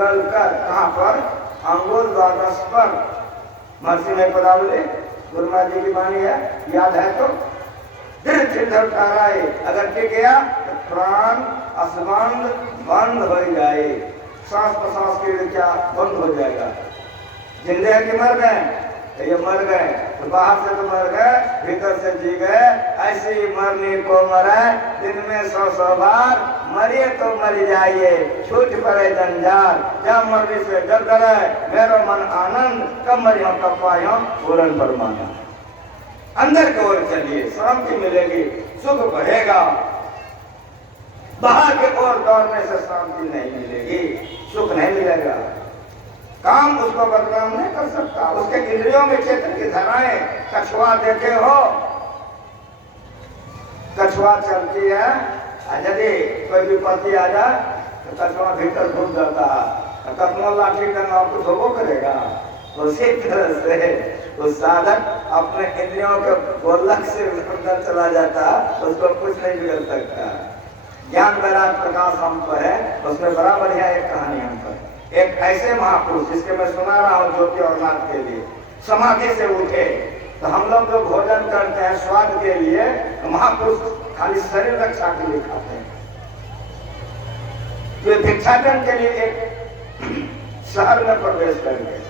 उगल कर, कहाँ पर? अंगुल द्वादश पर। महर्षि में पदावली गुरुमा जी की वाणी है, याद है तो? दृढ़ ताराए, अगर टिक गया तो प्राण असबंध बंद हो जाए, सांस प्रश्वास की क्या बंद हो जाएगा। जिंदे हैं कि मर गए? तो ये मर गए तो बाहर से तो मर गए, भीतर से जी गए। ऐसे ही मरने को मरे, दिन में 100 बार मरिए तो मर जाइए, छूट पड़े जंजाल, जब मरने से डर डरे मेरो मन आनंद, कब मरियो कब पायो पूरन परमानंद। अंदर की ओर चलिए, शांति मिलेगी, सुख बढ़ेगा। बाहर की ओर दौड़ने से शांति नहीं मिलेगी, सुख नहीं मिलेगा। काम उसको बदनाम नहीं कर सकता। उसके इंद्रियों में चेतन की धाराएं, कछुआ देखे हो? कछुआ चलती है, यदि कोई विपत्ति आ जाए तो कछुआ भीतर घुस जाता है, कखनो लाठी डंडा कुछ हो करेगा। उसी तरह से उस साधक अपने इंद्रियों के गोलक से अंदर चला जाता, उसको कुछ नहीं बिगड़ सकता। ज्ञान वैराग प्रकाश हम पर है, उसमें बड़ा बढ़िया एक कहानी हम पर। एक ऐसे महापुरुष जिसके मैं सुना रहा हूँ ज्योति और नाथ के लिए, समाधि से उठे। तो हम लोग जो भोजन करते हैं स्वाद के लिए, तो महापुरुष खाली शरीर रक्षा के लिए खाते हैं। वे भिक्षाटन के लिए एक शहर में प्रवेश कर गए।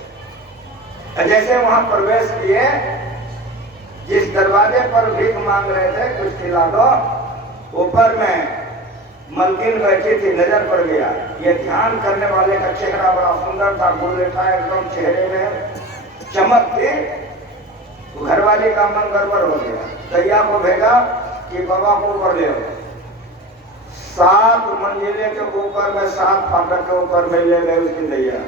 जैसे वहां प्रवेश किए, जिस दरवाजे पर भीख मांग रहे थे कुछ खिला दो, ऊपर में मलकिन बैठी थी, नजर पड़ गया। ये ध्यान करने वाले का चेहरा बड़ा सुंदर था, गुलरेखा एकदम चेहरे में चमक थी। तो घरवाली का मन गड़बड़ हो गया, दैया को भेजा कि बाबा को ऊपर ले आओ। 7 मंजिले के ऊपर में 7 फाटक के ऊपर में ले गए उसकी दैया।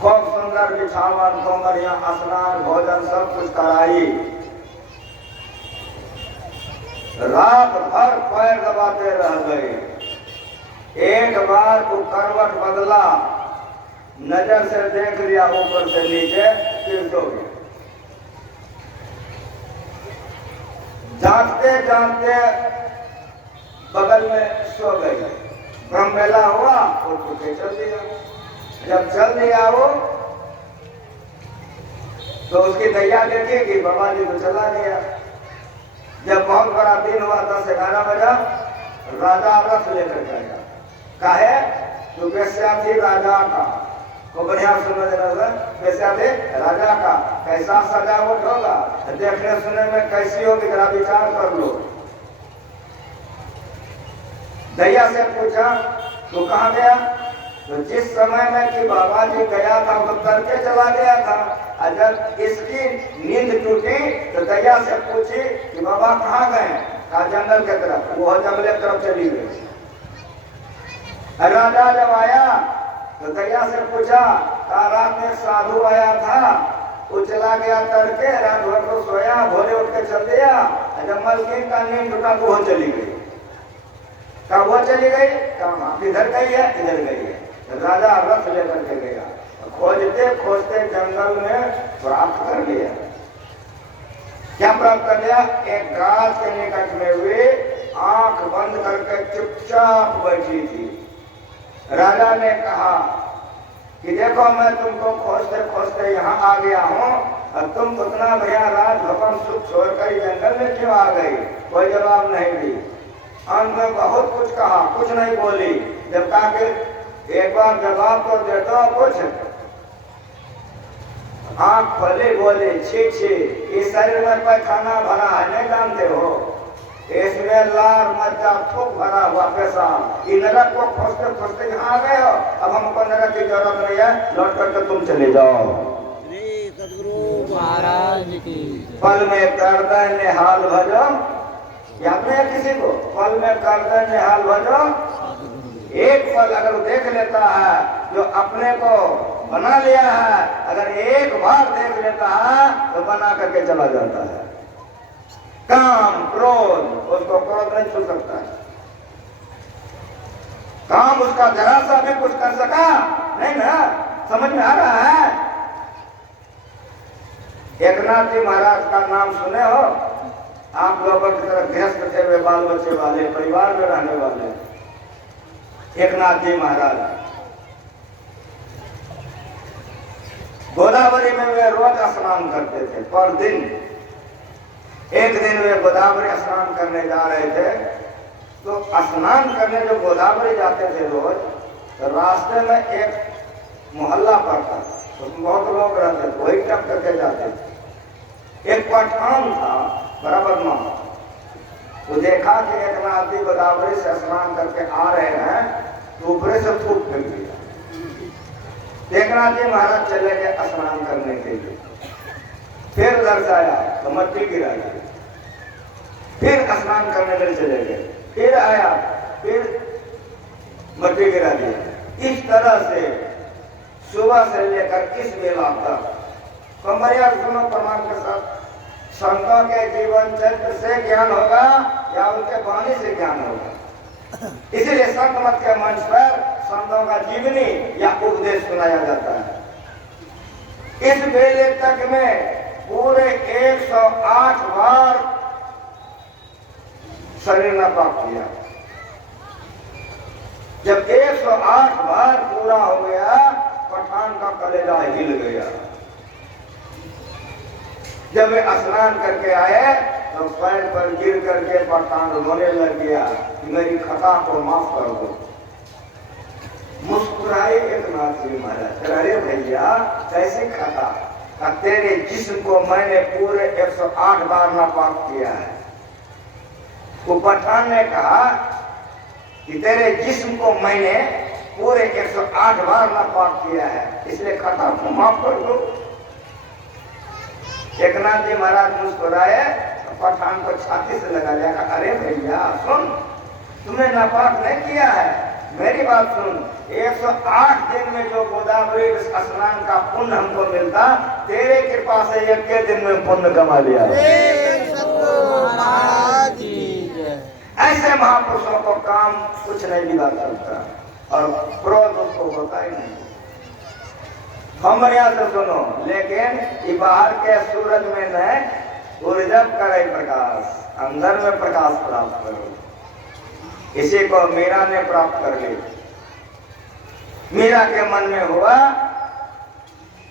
खूब सुंदर बिछावन, कोमरिया, स्नान, भोजन सब कुछ कराई। रात भर पैर दबाते रह गए। एक बार वो करवट बदला, नजर से देख लिया ऊपर से नीचे, फिर सो गए। जागते जागते बगल में सो गई। ब्रह्मेला हुआ और उठे चल दिया। जब चल दिया वो, तो उसकी दैया देखी कि बाबा जी तो चला गया। जब बहुत बड़ा दिन हुआ, 10-11 बजा, राजा रथ लेकर गया। काहे? जो वेश्या थी राजा का, को बढ़िया समझ रहा, वेश्या थे राजा का। कैसा सजावट होगा, देखने सुनने में कैसी होगी, जरा विचार कर लो। दैया से पूछा तू कहाँ गया? तो जिस समय में कि बाबा जी गया था वो करके चला गया था। जब इसकी नींद टूटी तो दैया से पूछी कि बाबा कहाँ गए? कहा जंगल के तरफ। वो जंगल की तरफ चली गई। राजा जब आया तो दैया से पूछा, कहा रात में साधु आया था, वो चला गया तड़के, रात भर को सोया, भोरे उठ के चल दिया। जब मलकिन का नींद टूटा तो वो चली गई। कहा वो चली गई? कहा किधर गई है? इधर गई है। राजा रथ लेकर के गया, खोजते खोजते जंगल में प्राप्त कर लिया। क्या प्राप्त कर लिया? एक गाछ के निकट में हुए, आंख बंद करके चुपचाप बैठी थी। राजा ने कहा कि देखो मैं तुमको खोजते खोजते यहाँ आ गया हूँ, और तुम उतना बढ़िया राज भवन सुख छोड़कर जंगल में क्यों आ गई? कोई जवाब नहीं दी। अंत में बहुत कुछ कहा, कुछ नहीं बोली। जब कहा कि एक बार जवाब तो दे दो कुछ, आंख खोली, बोले छी छी, इस शरीर में पैखाना भरा है, नहीं जानते हो? इसमें लार मज्जा थूक भरा हुआ पेशाब। इन नरक को खोजते खोजते यहाँ आ गए हो, अब हमको नरक की जरूरत नहीं है, लौट करके तुम चले जाओ। सदगुरु महाराज की पल में कर दे निहाल भजो, याद नहीं है किसी को? पल में कर दे निहाल भजो। एक पल अगर देख लेता है, जो अपने को बना लिया है, अगर एक बार देख लेता है तो बना करके चला जाता है। काम क्रोध, उसको क्रोध नहीं छू सकता है। काम उसका जरा सा भी कुछ कर सका नहीं ना। समझ में आ रहा है? एकनाथ जी महाराज का नाम सुने हो? आप लोगों की तरह गृहस्थ थे, वे बाल बच्चे वाले परिवार में रहने वाले। एकनाथ जी महाराज गोदावरी में वे रोज स्नान करते थे पर दिन। एक दिन वे गोदावरी स्नान करने जा रहे थे, तो स्नान करने जो गोदावरी जाते थे रोज, तो रास्ते में एक मोहल्ला पड़ता, उसमें बहुत लोग रहते थे, वही टप करके जाते थे। एक पठान था बड़ा बदमाश, वो देखा कि एक आदमी गोदावरी से स्नान करके आ रहे हैं, तो ऊपरे से थूक फेंक दिया। एकनाथ जी महाराज चले गए स्नान करने के लिए, फिर दर्शाया तो मट्टी गिरा दी, फिर स्नान करने के लिए चले गए, फिर आया, फिर मट्टी गिरा दिया। इस तरह से सुबह से लेकर इस बेला तक कमरिया सुनो प्रमाण के साथ, संतों के जीवन चरित्र से ज्ञान होगा या उनके वाणी से ज्ञान होगा। इसीलिए संत मत के मंच पर संतों का जीवनी या उपदेश सुनाया जाता है। इस बेले तक में पूरे 108 बार शरीर ने पाप किया। जब 108 बार पूरा हो गया, पठान का कलेजा हिल गया। जब वे स्नान करके आए तो पैर पर गिर करके पठान रोने लग गया कि मेरी खता को माफ कर दो। मुस्कुराए एकनाथ जी महाराज, अरे भैया कैसे खता? तेरे जिस्म को मैंने पूरे 108 बार नापाक किया है। वो पठान ने कहा कि तेरे जिस्म को मैंने पूरे 108 बार नापाक किया है, इसलिए खता को माफ कर दो। एकनाथ जी महाराज मुस्कुराए, पठान को छाती से लगा लिया, अरे भैया सुन, तुमने नापाक नहीं किया है, मेरी बात सुन। 108 दिन में जो गोदावरी स्नान का पुण्य हमको मिलता, तेरे कृपा से एक के दिन में पुण्य कमा लिया। ऐसे महापुरुषों को काम कुछ नहीं बिगाड़ सकता और क्रोध उसको होता ही नहीं। हमारे यहाँ से सुनो, लेकिन ये बाहर के सूरज में नहीं, ऊर्जा करे प्रकाश, अंदर में प्रकाश प्राप्त करो। इसी को मीरा ने प्राप्त कर ली। मीरा के मन में हुआ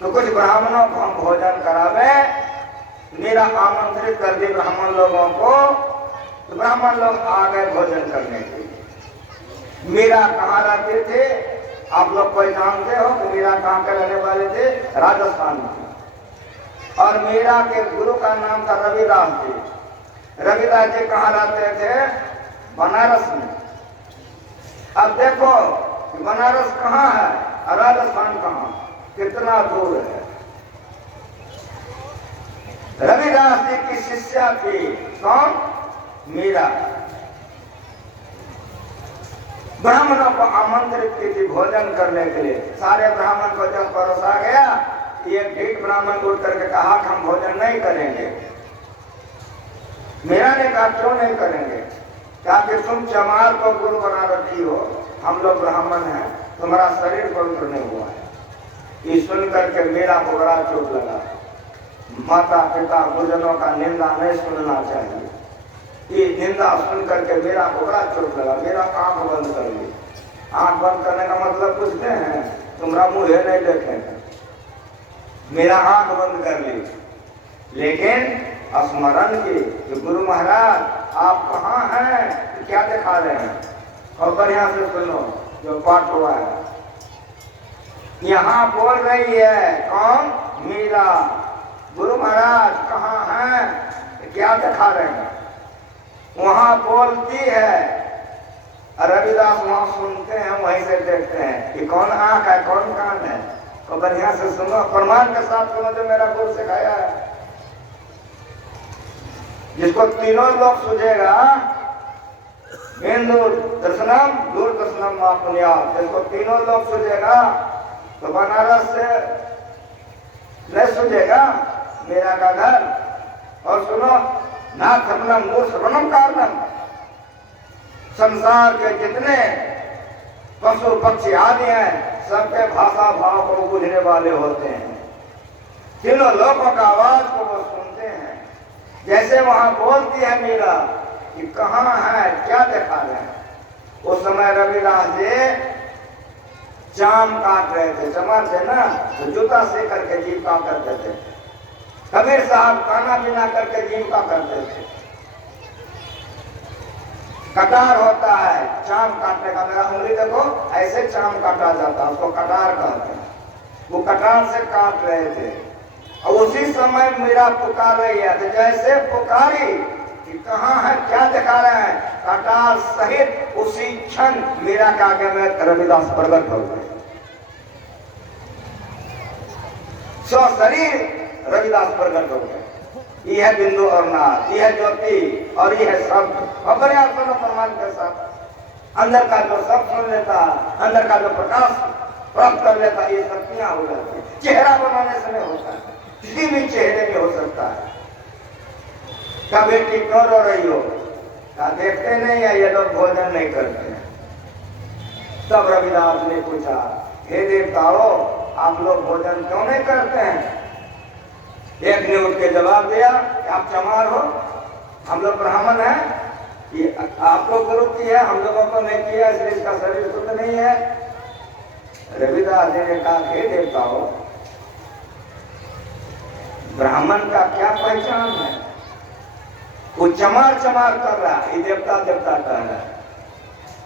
तो कुछ ब्राह्मणों को हम भोजन करावे। मीरा आमंत्रित कर दी ब्राह्मण लोगों को, तो ब्राह्मण लोग आ गए भोजन करने के लिए। मीरा कहाँ रहते थे आप लोग कोई जानते हो कि मीरा कहाँ के रहने वाले थे? राजस्थान में। और मीरा के गुरु का नाम था रविदास जी। रविदास जी कहाँ रहते थे? बनारस में। अब देखो बनारस कहाँ है और राजस्थान कहाँ, कितना दूर है। रविदास जी की शिष्या थी कौन? मीरा। ब्राह्मणों को आमंत्रित की थी भोजन करने के लिए। सारे ब्राह्मण को जब परोसा गया, एक ढीठ ब्राह्मण उठ करके कहा कि हम भोजन नहीं करेंगे। मीरा ने कहा क्यों नहीं करेंगे? क्या कि तुम चमार को गुरु बना रखी हो, हम लोग ब्राह्मण हैं, तुम्हारा शरीर पवित्र नहीं हुआ है। ये सुन करके मीरा को बड़ा चोट लगा। माता पिता गुरुजनों का निंदा नहीं सुनना चाहिए। ये निंदा सुन करके मेरा को बड़ा चोट लगा। मेरा आंख बंद कर ली। आंख बंद करने का मतलब पूछते हैं, तुम्हारा मुंह नहीं देखेंगे। मेरा आंख बंद कर ली, लेकिन स्मरण की कि गुरु महाराज आप कहाँ हैं, क्या दिखा रहे हैं? और बढ़िया से सुनो जो पाठ हुआ है। यहाँ बोल रही है कौन? मीरा। गुरु महाराज कहाँ हैं, क्या दिखा रहे हैं? वहां बोलती है, रविदास वहां सुनते हैं, वहीं से देखते हैं कि कौन आंख है कौन कान है। तो बढ़िया से सुनो, प्रमाण के साथ सुनो जो मेरा गुरु सिखाया है। जिसको तीनों लोग सुझेगा, हिंदू दर्शनम दूर दर्शनम आपनिया, जिसको तीनों लोग सुझेगा तो बनारस से नहीं सुझेगा मेरा का घर। और सुनो, ना धर्मम मूर्धनम कारणम, संसार के जितने पशु पक्षी आदि हैं सबके भाषा भाव को बुझने वाले होते हैं। तीनों लोगों का आवाज को वो सुनते हैं। जैसे वहां बोलती है मीरा कि कहाँ है, क्या दिखा रहे हैं, उस समय रविदास जी चाम काट रहे थे, चमार थे ना, तो जूता से करके जीविका करते थे। कबीर साहब खाना पीना करके जीविका करते थे। कटार होता है चाम काटने का, मेरा उंगली देखो ऐसे चाम काटा जाता है, उसको कटार कहते हैं। वो कटार से काट रहे थे और उसी समय मीरा पुकार रही है, तो जैसे पुकारी कि कहाँ है, क्या दिखा रहे हैं, कटार सहित उसी क्षण मीरा के आगे में रविदास प्रकट हो गए। सो शरीर रविदास प्रकट हो गए। यह है बिंदु और नाद, यह है ज्योति और यह है शब्द। और बड़े प्रमाण के साथ अंदर का जो सब सुन लेता, अंदर का जो प्रकाश प्राप्त कर लेता, ये शक्तियां हो जाती है। चेहरा बनाने से नहीं होता है, किसी भी चेहरे में हो सकता है। क्या बेटी क्यों रो रही हो, क्या देखते नहीं है ये लोग भोजन नहीं करते हैं। तब रविदास ने पूछा, हे देवताओं, आप लोग भोजन क्यों नहीं करते हैं? एक ने उठ के जवाब दिया, आप चमार हो, हम लोग ब्राह्मण हैं, ये आप लोग गुरु की है, हम लोगों को नहीं किया, इसलिए इसका शरीर शुद्ध नहीं है। रविदास जी ने कहा, हे देवताओं, ब्राह्मण का क्या पहचान है? वो चमार चमार कर रहा है, ये देवता देवता कह रहा है।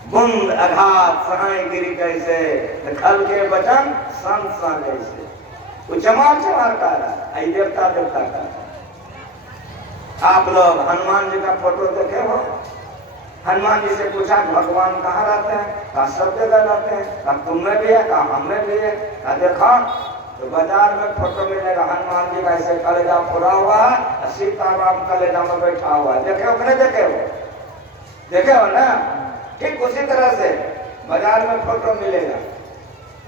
बुंद अघात सहाय गिरी कैसे, खल के वचन संत सा जैसे। वो चमार चमार कह रहा है, ये देवता देवता कह रहा है। आप लोग हनुमान जी का फोटो देखे हो? हनुमान जी से पूछा भगवान कहाँ रहते हैं? कहा सब जगह रहते हैं। कहा तुम में भी है? कहा हम में भी है। कहा देखा तो बाजार में फोटो मिलेगा, हनुमान जी का ऐसे कलेजा फोड़ा हुआ है, सीताराम कलेजा में बैठा हुआ है। देखे हो कि नहीं देखे हो? देखे हो ना? ठीक उसी तरह से बाजार में फोटो मिलेगा।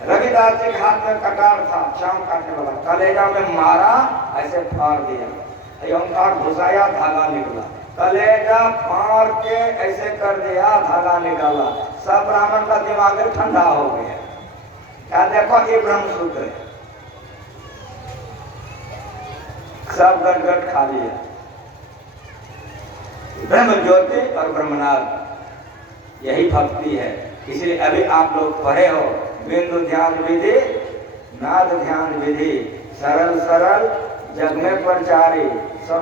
रविदास जी के हाथ में कटार था, चाम काटने वाला, कलेजा में मारा, ऐसे फाड़ दिया, ओंकार घुसाया, धागा निकला, कलेजा फाड़ के ऐसे कर दिया, धागा निकाला। सब ब्राह्मण का दिमाग ठंडा हो गया। क्या देखो, ये ब्रह्म सूत्र है, सब गटगट खा लिया। ब्रह्म ज्योति और ब्रह्मनाद, यही भक्ति है। इसलिए अभी आप लोग पढ़े हो, बिंदु ध्यान विधि, नाद ध्यान विधि, सरल सरल जग में प्रचारी,